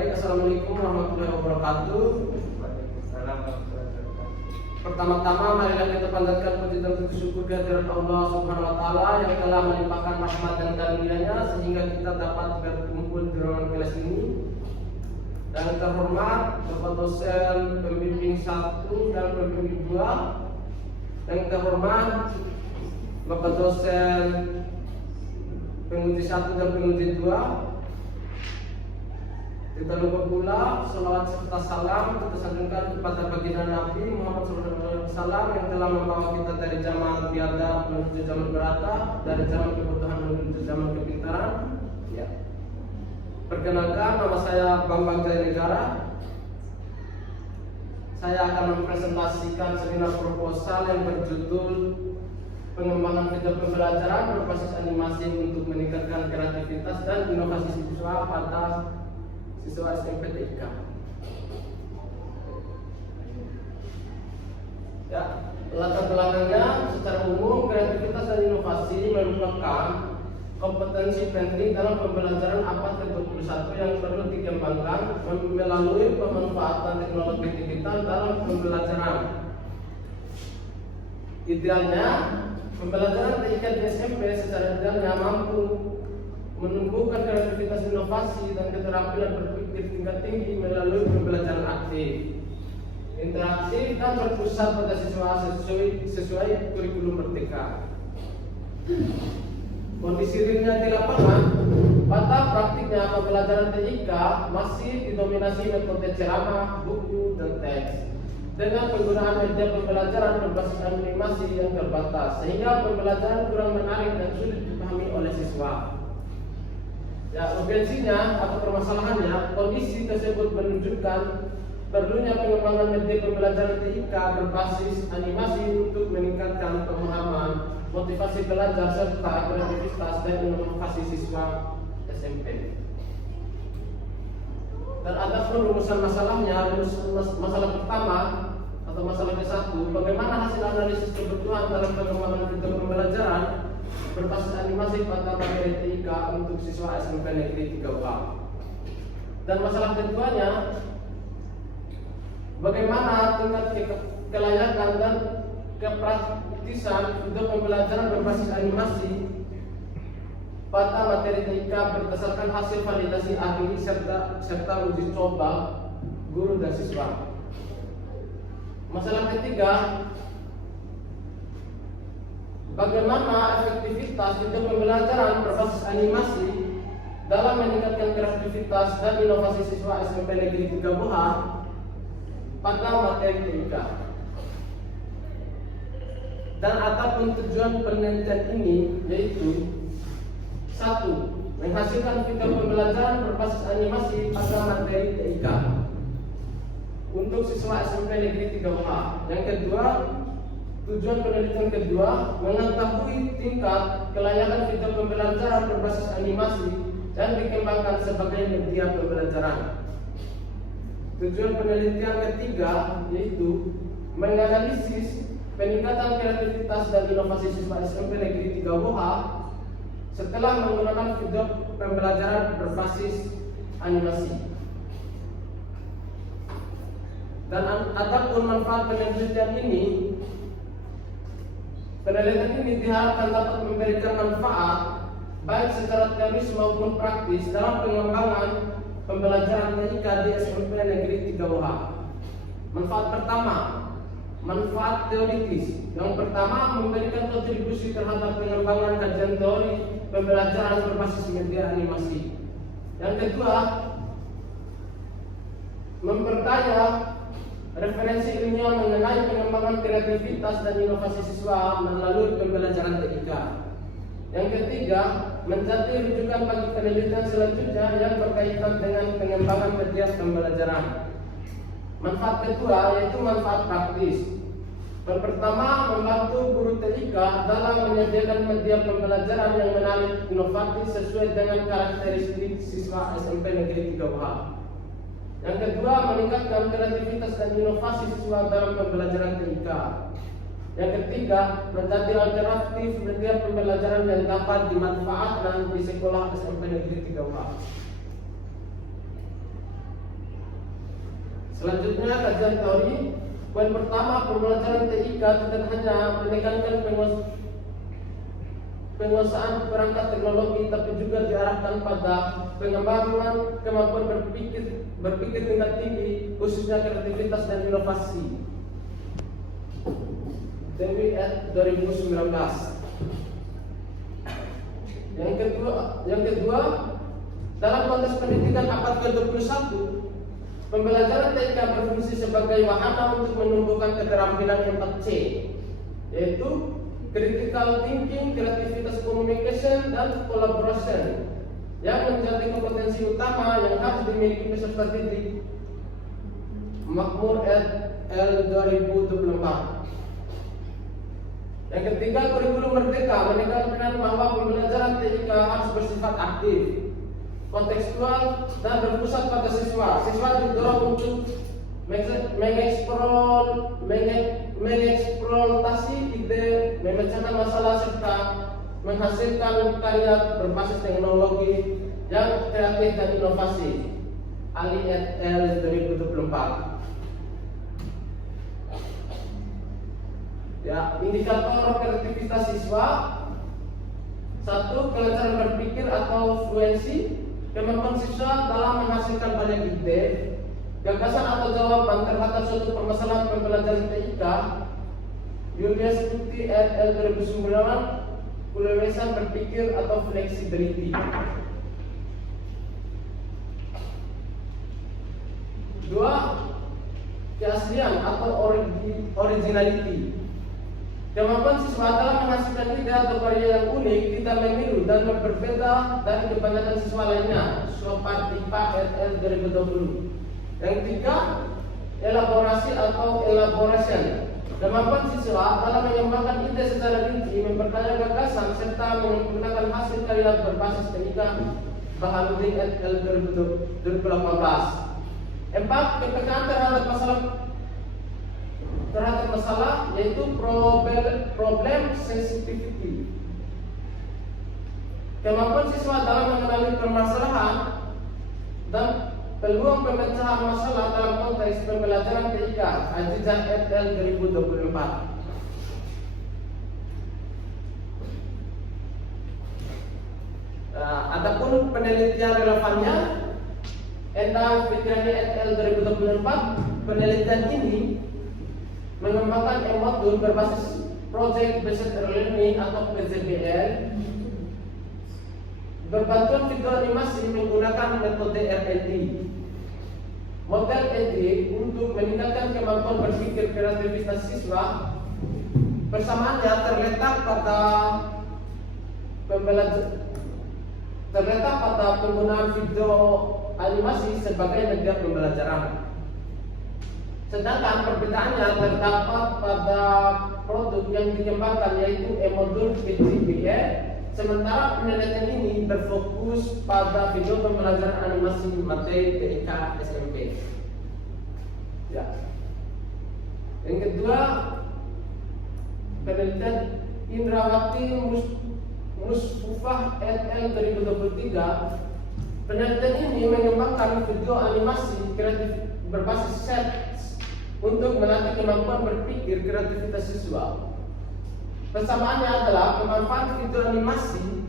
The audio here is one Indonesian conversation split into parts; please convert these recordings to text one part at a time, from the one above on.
Assalamualaikum warahmatullahi wabarakatuh. Pertama-tama marilah kita panjatkan puji dan syukur kehadirat Allah Subhanahu wa taala yang telah melimpahkan rahmat dan karunia-Nya sehingga kita dapat berkumpul di ruangan kelas ini. Dan terhormat Bapak dosen pembimbing 1 dan pembimbing 2. Yang terhormat Bapak dosen penguji 1 dan penguji 2. Kita lupa pula salawat serta salam kita sanjungkan kepada baginda Nabi Muhammad SAW yang telah membawa kita dari zaman biadab menuju zaman berakah, dari zaman kebutuhan menuju zaman kepintaran. Ya. Perkenalkan, nama saya Bambang Jaya Negara. Saya akan mempresentasikan seminar proposal yang berjudul pengembangan metode pembelajaran berbasis animasi untuk meningkatkan kreativitas dan inovasi siswa pada siswa SMP TIK. Ya, latar belakangnya secara umum kreativitas dan inovasi merupakan kompetensi penting dalam pembelajaran abad ke-21 yang perlu dikembangkan melalui pemanfaatan teknologi digital dalam pembelajaran. Idealnya, pembelajaran TIK di SMP secara idealnya mampu menumbuhkan kreativitas inovasi dan keterampilan berpikir tingkat tinggi melalui pembelajaran aktif, interaktif dan berpusat pada siswa sesuai kurikulum merdeka. Kondisi realnya di lapangan, pada praktiknya pembelajaran TIK masih didominasi metode ceramah, buku, dan teks dengan penggunaan media pembelajaran berbasis animasi yang terbatas sehingga pembelajaran kurang menarik dan sulit dipahami oleh siswa. Ya, urgensinya atau permasalahannya, kondisi tersebut menunjukkan perlunya pengembangan media pembelajaran TIK berbasis animasi untuk meningkatkan pemahaman, motivasi belajar serta kreativitas dan inovasi siswa SMP. Dan ada rumusan masalahnya. Masalah pertama atau masalah ke-1, bagaimana hasil analisis kebutuhan dalam pengembangan metode pembelajaran berbasis animasi pada materi TIK untuk siswa SMP Negeri 3A. Dan masalah keduanya, bagaimana tingkat kelayakan dan kepraktisan untuk pembelajaran berbasis animasi pada materi TIK berdasarkan hasil validasi ahli serta uji coba guru dan siswa. Masalah ketiga, bagaimana efektivitas untuk pembelajaran berbasis animasi dalam meningkatkan kreativitas dan inovasi siswa SMP Negeri 3 pada materi TIK. Dan adapun tujuan penelitian ini yaitu 1. Menghasilkan video pembelajaran berbasis animasi pada materi TIK untuk siswa SMP Negeri 3 Yang kedua, tujuan penelitian kedua, mengetahui tingkat kelayakan video pembelajaran berbasis animasi dan dikembangkan sebagai media pembelajaran. Tujuan penelitian ketiga yaitu menganalisis peningkatan kreativitas dan inovasi siswa SMP Negeri 3 setelah menggunakan video pembelajaran berbasis animasi. Dan adapun manfaat penelitian ini diharapkan dapat memberikan manfaat baik secara teoris maupun praktis dalam pengembangan pembelajaran TIK di SMP Negeri 3 Manfaat pertama, manfaat teoritis. Yang pertama, memberikan kontribusi terhadap pengembangan kajian teori pembelajaran berbasis media animasi. Yang kedua, memperkaya referensi ilmiah mengenai pengembangan kreativitas dan inovasi siswa melalui pembelajaran TIK. Yang ketiga, menjadi rujukan bagi penelitian selanjutnya yang berkaitan dengan pengembangan media pembelajaran. Manfaat kedua yaitu manfaat praktis. Yang pertama, membantu guru TIK dalam menyediakan media pembelajaran yang menarik, inovatif sesuai dengan karakteristik siswa SMP Negeri 3 Yang kedua, meningkatkan kreativitas dan inovasi siswa dalam pembelajaran TIK. Yang ketiga, menjadi alternatif media pembelajaran yang dapat dimanfaatkan di sekolah SMP Negeri 3 Selanjutnya kajian teori. Poin pertama, pembelajaran TIK tidak hanya menekankan penguasaan perangkat teknologi, tapi juga diarahkan pada pengembangan kemampuan berpikir tingkat tinggi, khususnya kreativitas dan inovasi. TWI at 2019. Yang kedua, dalam konteks pendidikan abad ke-21, pembelajaran TIK berfungsi sebagai wahana untuk menumbuhkan keterampilan 4C, yaitu critical thinking, creativitas communication, dan collaboration, yang menjadi kompetensi utama yang harus dimiliki peserta didik. Makmur et al. 2024. Yang ketiga, kurikulum merdeka menekankan bahwa pembelajaran TIK harus bersifat aktif, kontekstual, dan berpusat pada siswa. Siswa didorong untuk mengeksploitasi ide, memecahkan masalah, serta menghasilkan karya berbasis teknologi yang kreatif dan inovasi. Ali et al. 2024. Ya, indikator kreativitas siswa. 1. Kelancaran berpikir atau fluensi. Kemampuan siswa dalam menghasilkan banyak ide, gagasan atau jawaban terhadap suatu permasalahan pembelajaran TIK. Julius Putih et al. 2009. Keleluasan berpikir atau flexibility. 2. Keaslian atau originality. Kemampuan siswa dalam menghasilkan ide atau karya yang unik, tidak meniru dan berbeda dari kebanyakan siswa lainnya. Sobat IPA et al. 2020. Yang 3, elaborasi atau elaboration. Kemampuan siswa dalam mengembangkan ide secara rinci, memperkaya gagasan, serta menggunakan hasil karya berbasis teknika. Baharudin et al. 2018. 4. Kepekaan terhadap masalah, yaitu problem sensitivity. Kemampuan siswa dalam mengenali permasalahan dan peluang pemecahan masalah dalam konteks pembelajaran TIK. Azizah et al. 2024. Adapun penelitian relevannya, Endang Fitriani et al. 2024. Penelitian ini mengembangkan modul berbasis Project Based Learning atau PBL berbantuan video animasi menggunakan metode RLD. Model RLD untuk meningkatkan kemampuan berpikir kreativitas siswa. Persamaannya terletak pada penggunaan video animasi sebagai media pembelajaran. Sedangkan perbedaannya terdapat pada produk yang dikembangkan, yaitu modul PBL. Sementara penelitian ini berfokus pada video pembelajaran animasi materi TIK SMP. Ya. Yang kedua, penelitian Indrawati Musfufah et al. 2023. Penelitian ini mengembangkan video animasi kreatif berbasis set untuk melatih kemampuan berpikir kreativitas siswa. Persamaannya adalah pemanfaatan video animasi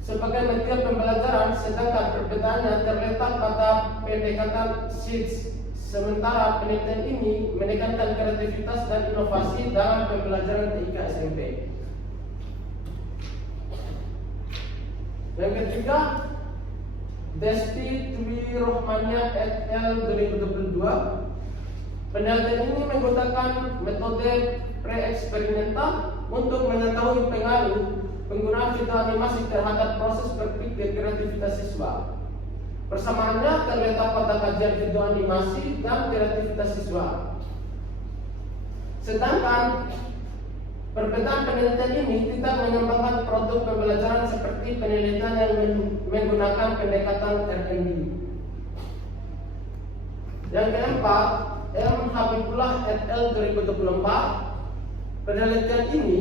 sebagai media pembelajaran, sedangkan perbedaannya terletak pada pendekatan sheets. Sementara penelitian ini menekankan kreativitas dan inovasi dalam pembelajaran TIK SMP. Yang ketiga, Desti Dwi Rohmania et al. 2022. Penelitian ini menggunakan metode pre-eksperimental untuk mengetahui pengaruh penggunaan video animasi terhadap proses berpikir kreativitas siswa. Persamaannya terletak pada kajian video animasi dan kreativitas siswa. Sedangkan perbedaan penelitian ini tidak mengembangkan produk pembelajaran seperti penelitian yang menggunakan pendekatan RLD. Yang keempat, M. Habibullah et al. 2024. Penelitian ini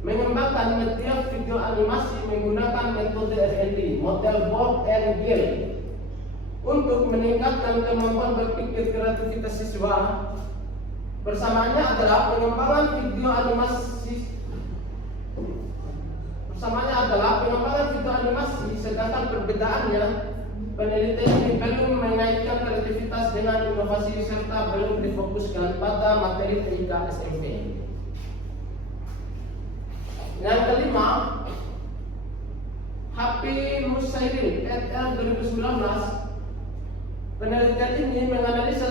mengembangkan media video animasi menggunakan metode RLD, model Board and Gill. untuk meningkatkan kemampuan berpikir kreativitas siswa. Bersamaannya adalah pengembangan video animasi, sedangkan perbedaannya penelitian ini belum mengaitkan kreativitas dengan inovasi serta belum difokuskan pada materi TIK SMP. Yang kelima, Happy Musairin et al. 2019. Penelitian ini menganalisa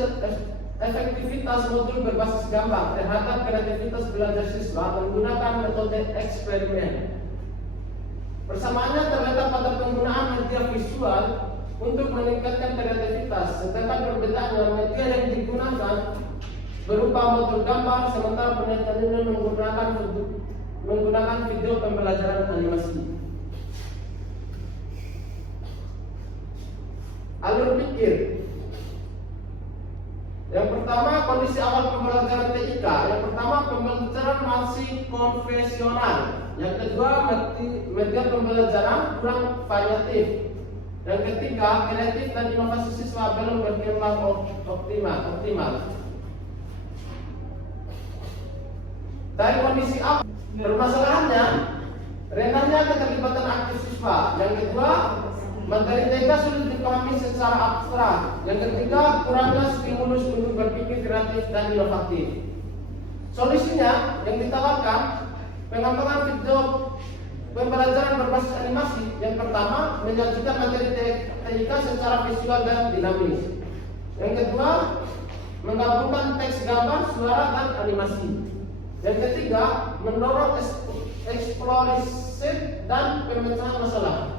efektivitas modul berbasis gambar terhadap kreativitas belajar siswa menggunakan metode eksperimen. Persamaannya terletak pada penggunaan media visual untuk meningkatkan kreativitas, sedangkan perbedaannya media yang digunakan berupa modul gambar, sementara penelitian ini menggunakan video pembelajaran animasi. Alur pikir. Yang pertama, kondisi awal pembelajaran TIK. Yang pertama, pembelajaran masih konvensional. Yang kedua, media pembelajaran kurang variatif. Yang ketiga, kreatif dan inovasi siswa belum berkembang optimal. Dari kondisi awal, permasalahannya rendahnya keterlibatan aktif siswa. Yang kedua, materi TIK sulit dipahami secara abstrak. Yang ketiga, kurangnya stimulus untuk berpikir kreatif dan inovatif. Solusinya yang ditawarkan pengembangan video pembelajaran berbasis animasi. Yang pertama, menyajikan materi TIK secara visual dan dinamis. Yang kedua, menggabungkan teks, gambar, suara, dan animasi. Yang ketiga, mendorong eksplorasi dan pemecahan masalah.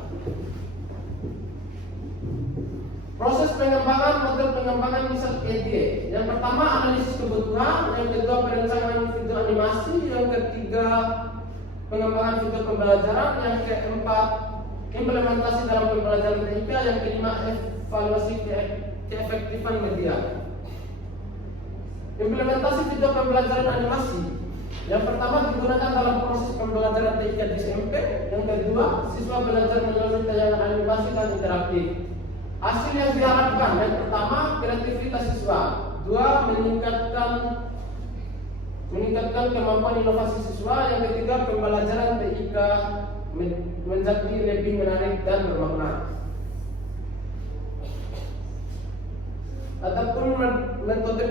Proses pengembangan model pengembangan misal ED. Yang pertama, analisis kebutuhan. Yang kedua, perencanaan video animasi. Yang ketiga, pengembangan video pembelajaran. Yang keempat, implementasi dalam pembelajaran TIK. Yang kelima, evaluasi keefektifan media. Implementasi video pembelajaran animasi. Yang pertama, digunakan dalam proses pembelajaran TIK di SMP. Yang kedua, siswa belajar melalui tayangan animasi dan interaktif. Hasil yang diharapkan, yang pertama, kreativitas siswa. Dua, meningkatkan kemampuan inovasi siswa. Yang ketiga, pembelajaran TIK menjadi lebih menarik dan bermakna. Adapun metode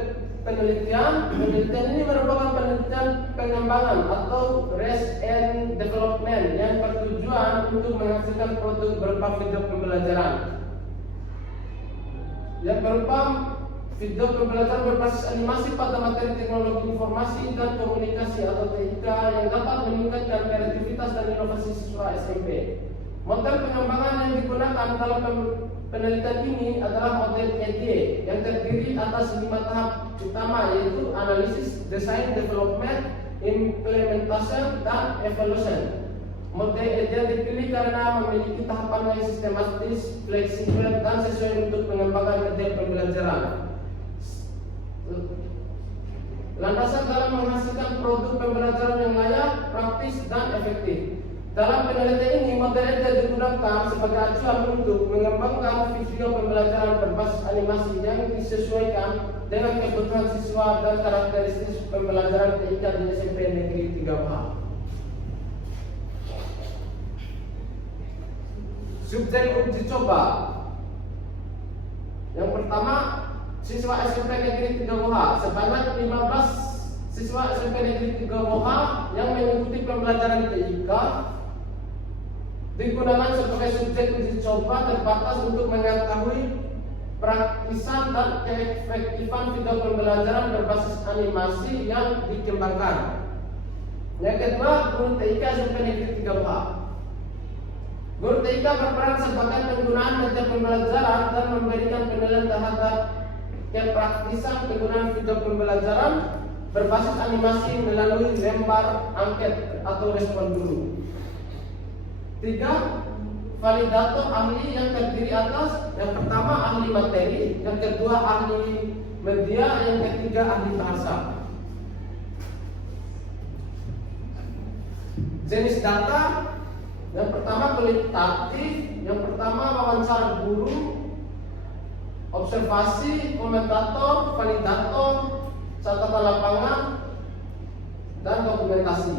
penelitian ini merupakan penelitian pengembangan atau research and development yang bertujuan untuk menghasilkan produk berupa video pembelajaran yang berupa video pembelajaran berbasis animasi pada materi teknologi informasi dan komunikasi atau TIK yang dapat meningkatkan kreativitas dan inovasi siswa SMP. Model pengembangan yang digunakan dalam penelitian ini adalah model ED yang terdiri atas 5 tahap utama, yaitu analisis, desain, development, implementation, dan evaluation. Model ED dipilih karena memiliki tahapan yang sistematis, fleksibel, dan sesuai untuk pengembangan media pembelajaran. Landasan dalam menghasilkan produk pembelajaran yang layak, praktis, dan efektif. Dalam penelitian ini, model ED digunakan sebagai acuan untuk mengembangkan video pembelajaran berbasis animasi yang disesuaikan dengan kebutuhan siswa dan karakteristik pembelajaran TIK di SMP Negeri 3 Subjek uji coba. Yang pertama, siswa SMP Negeri 3 sebanyak 15 siswa SMP Negeri 3 yang mengikuti pembelajaran TIK digunakan sebagai subjek uji coba terbatas untuk mengetahui praktisan dan keefektifan video pembelajaran berbasis animasi yang dikembangkan. Yang kedua, guru TIK SMP Negeri 3 Guru TIK berperan sebagai penggunaan media pembelajaran dan memberikan penilaian terhadap kepraktisan penggunaan video pembelajaran berbasis animasi melalui lembar angket atau respon guru. 3. Validator ahli yang terdiri atas yang pertama ahli materi, yang kedua ahli media, yang ketiga ahli bahasa. Jenis data, yang pertama kualitatif, yang pertama wawancara guru, observasi, komentator, validator, catatan lapangan, dan dokumentasi.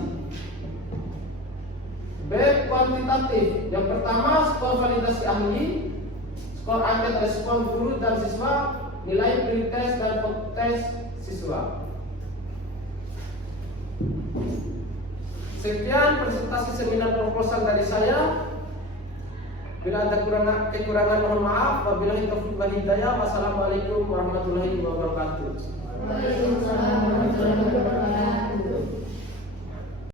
B. Kuantitatif. Yang pertama, skor validasi ahli, skor angket respon guru dan siswa, nilai pretest dan post-test siswa. Sekian presentasi seminar proposal dari saya. Bila ada kekurangan mohon maaf. Wabillahi taufiq wal hidayah. Wassalamualaikum warahmatullahi wabarakatuh. Waalaikumsalam warahmatullahi wabarakatuh.